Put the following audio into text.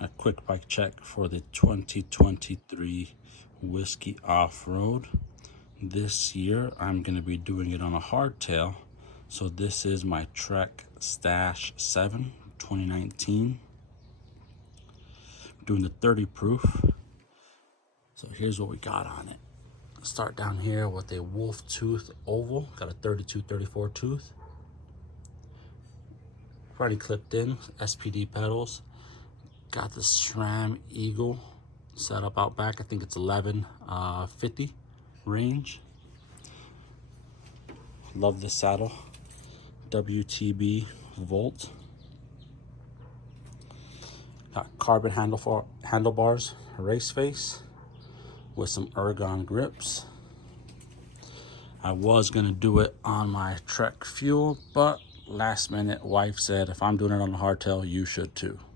A quick bike check for the 2023 Whiskey Off-Road. This year I'm going to be doing it on a hardtail. So this is my Trek Stache 7 2019. Doing the 30 proof. So here's what we got on it. Start down here with a wolf tooth oval. Got a 32-34 tooth. Already clipped in, SPD pedals. Got the SRAM Eagle set up out back. I think it's 1150 range. Love this saddle. WTB Volt. Got carbon handlebars, race face with some ergon grips. I was gonna do it on my Trek Fuel, but last minute wife said if I'm doing it on the hardtail, you should too.